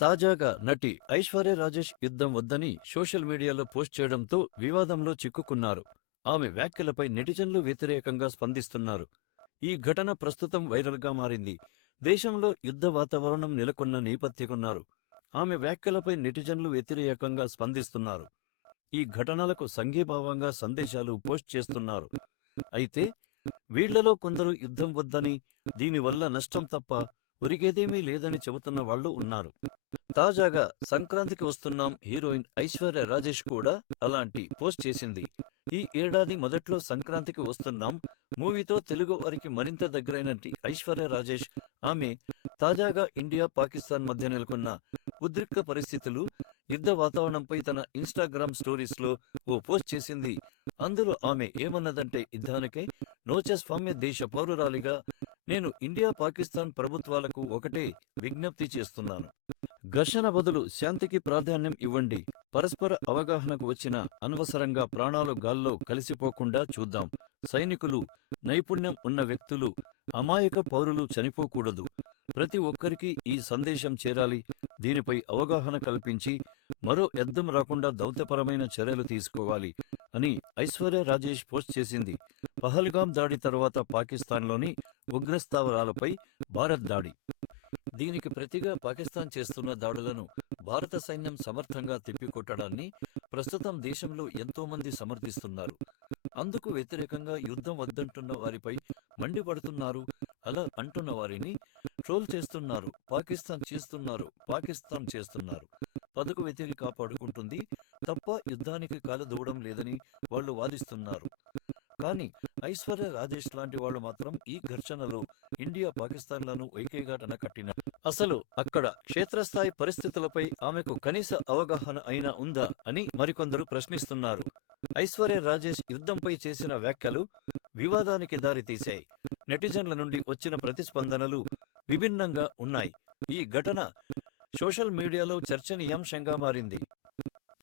తాజాగా నటి ఐశ్వర్య రాజేష్ యుద్ధం వద్దని సోషల్ మీడియాలో పోస్ట్ చేయడంతో వివాదంలో చిక్కుకున్నారు. ఆమె వ్యాఖ్యలపై నెటిజన్లు వ్యతిరేకంగా స్పందిస్తున్నారు. ఈ ఘటన ప్రస్తుతం వైరల్గా మారింది. దేశంలో యుద్ధ వాతావరణం నెలకొన్న నేపథ్యకున్నారు. ఆమె వ్యాఖ్యలపై నెటిజన్లు వ్యతిరేకంగా స్పందిస్తున్నారు. ఈ ఘటనలకు సంఘీభావంగా సందేశాలు పోస్ట్ చేస్తున్నారు. అయితే వీళ్ళలో కొందరు యుద్ధం వద్దని దీనివల్ల నష్టం తప్ప ఒరిగేదేమీ లేదని చెబుతున్న వాళ్ళు ఉన్నారు. తాజాగా సంక్రాంతికి వస్తున్నాం హీరోయిన్ ఐశ్వర్య రాజేష్ కూడా అలాంటి పోస్ట్ చేసింది. ఈ ఏడాది మొదట్లో సంక్రాంతికి వస్తున్నాం. మూవీతో తెలుగు వారికి మరింత దగ్గరైన ఐశ్వర్య రాజేష్ ఆమె తాజాగా ఇండియా పాకిస్తాన్ మధ్య నెలకొన్న ఉద్రిక్త పరిస్థితులు యుద్ధ వాతావరణంపై తన ఇన్స్టాగ్రామ్ స్టోరీస్లో ఓ పోస్ట్ చేసింది. అందులో ఆమె ఏమన్నదంటే యుద్ధానికే నోచస్వామ్య దేశ పౌరురాలిగా నేను ఇండియా పాకిస్తాన్ ప్రభుత్వాలకు ఒకటే విజ్ఞప్తి చేస్తున్నాను. ఘర్షణ బదులు శాంతికి ప్రాధాన్యం ఇవ్వండి. పరస్పర అవగాహనకు వచ్చిన అనవసరంగా ప్రాణాలు గాల్లో కలిసిపోకుండా చూద్దాం. సైనికులు నైపుణ్యం ఉన్న వ్యక్తులు అమాయక పౌరులు చనిపోకూడదు. ప్రతి ఒక్కరికి ఈ సందేశం చేరాలి. దీనిపై అవగాహన కల్పించి మరో యుద్ధం రాకుండా దౌత్యపరమైన చర్యలు తీసుకోవాలి అని ఐశ్వర్య రాజేష్ పోస్ట్ చేసింది. పహల్గాం దాడి తర్వాత పాకిస్తాన్లోని ఉగ్రస్థావరాలపై భారత్ దాడి. దీనికి ప్రతిగా పాకిస్తాన్ చేస్తున్న దాడులను భారత సైన్యం సమర్థంగా తిప్పికొట్టడాన్ని ప్రస్తుతం దేశంలో ఎంతో మంది సమర్థిస్తున్నారు. అందుకు వ్యతిరేకంగా యుద్ధం వద్దంటున్న వారిపై మండిపడుతున్నారు. అలా అంటున్న వారిని ట్రోల్ చేస్తున్నారు. పాకిస్తాన్ చేస్తున్నారు. పాకిస్తాన్ చేస్తున్నారు. పదకు వ్యతిరేక కాపాడుకుంటుంది. తప్ప యుద్ధానికి కాలదూడం లేదని వాళ్ళు వాదిస్తున్నారు. కానీ ఐశ్వర్య రాజేష్ లాంటి వాళ్ళు మాత్రం ఈ ఘర్షణలో ఇండియా పాకిస్తాన్లను ఐక్యఘాటన కట్టిన. అసలు అక్కడ క్షేత్రస్థాయి పరిస్థితులపై ఆమెకు కనీస అవగాహన అయినా ఉందా అని మరికొందరు ప్రశ్నిస్తున్నారు. ఐశ్వర్య రాజేష్ యుద్ధంపై చేసిన వ్యాఖ్యలు వివాదానికి దారితీశాయి. నెటిజన్ల నుండి వచ్చిన ప్రతిస్పందనలు విభిన్నంగా ఉన్నాయి. ఈ ఘటన సోషల్ మీడియాలో చర్చనీయాంశంగా మారింది.